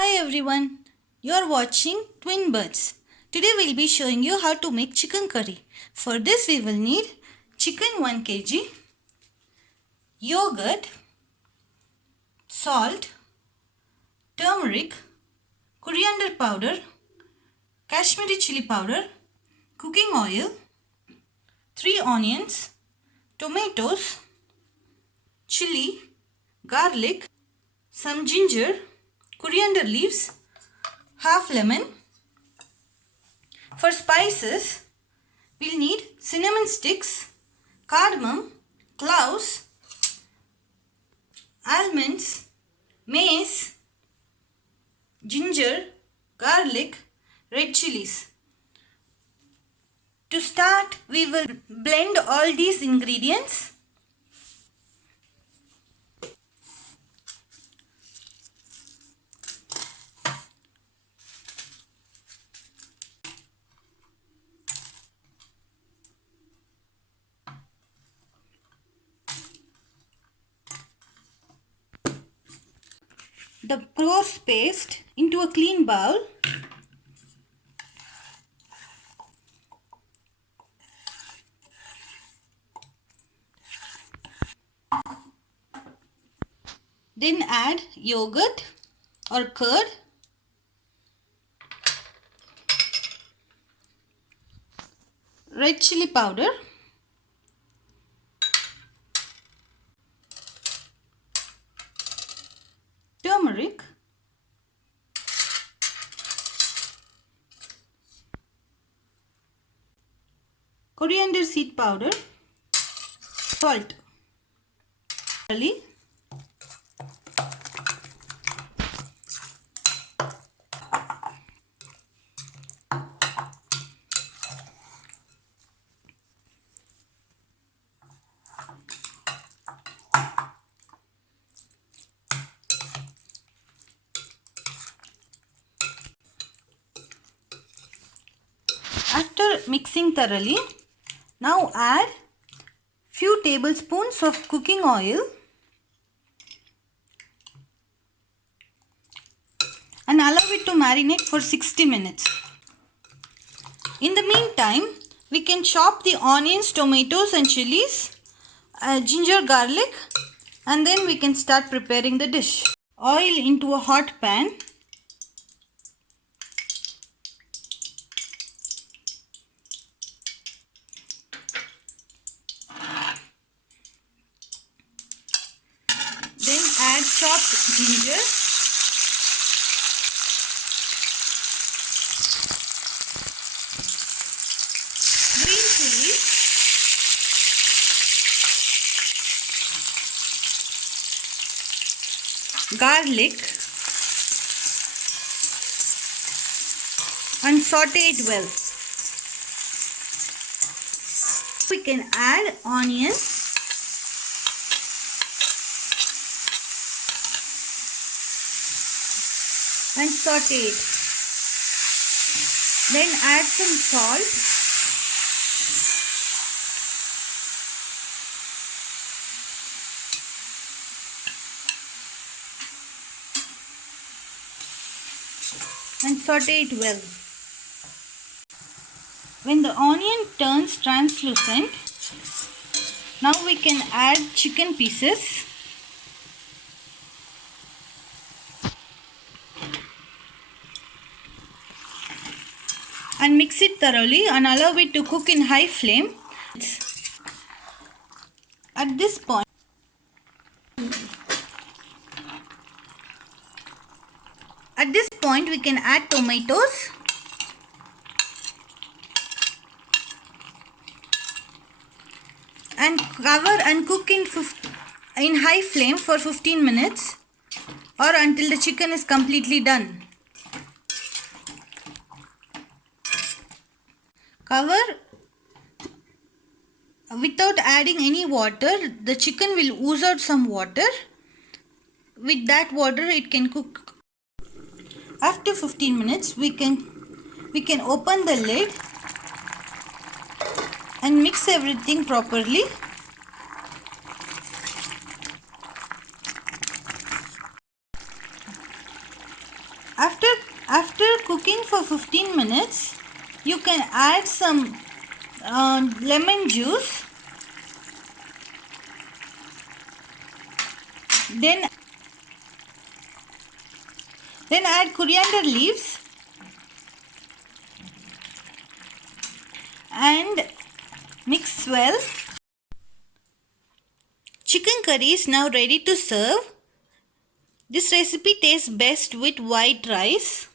Hi everyone, you are watching Twin Birds. Today we will be showing you how to make chicken curry. For this we will need chicken 1 kg, yogurt, salt, turmeric, coriander powder, Kashmiri chili powder, cooking oil, 3 onions, tomatoes, chilli, garlic, some ginger, coriander leaves, half lemon. For spices, we'll need cinnamon sticks, cardamom, cloves, almonds, mace, ginger, garlic, red chilies. To start, we will blend all these ingredients. The coarse paste into a clean bowl. Then add yogurt or curd, red chili powder, turmeric, coriander seed powder, salt. After mixing thoroughly, now add few tablespoons of cooking oil and allow it to marinate for 60 minutes. In the meantime, we can chop the onions, tomatoes and chilies, ginger, garlic, and then we can start preparing the dish. Oil into a hot pan. Then add chopped ginger, green chilies, garlic, and saute it well. We can add onions, and saute it. Then add some salt, and saute it well. When the onion turns translucent, now we can add chicken pieces. And mix it thoroughly and allow it to cook in high flame. At this point, we can add tomatoes and cover and cook in high flame for 15 minutes or until the chicken is completely done. Cover without adding any water. The chicken will ooze out some water. With that water it can cook. After 15 minutes we can open the lid and mix everything properly. After cooking for 15 minutes, you can add some lemon juice. Then add coriander leaves and mix well. Chicken curry is now ready to serve. This recipe tastes best with white rice.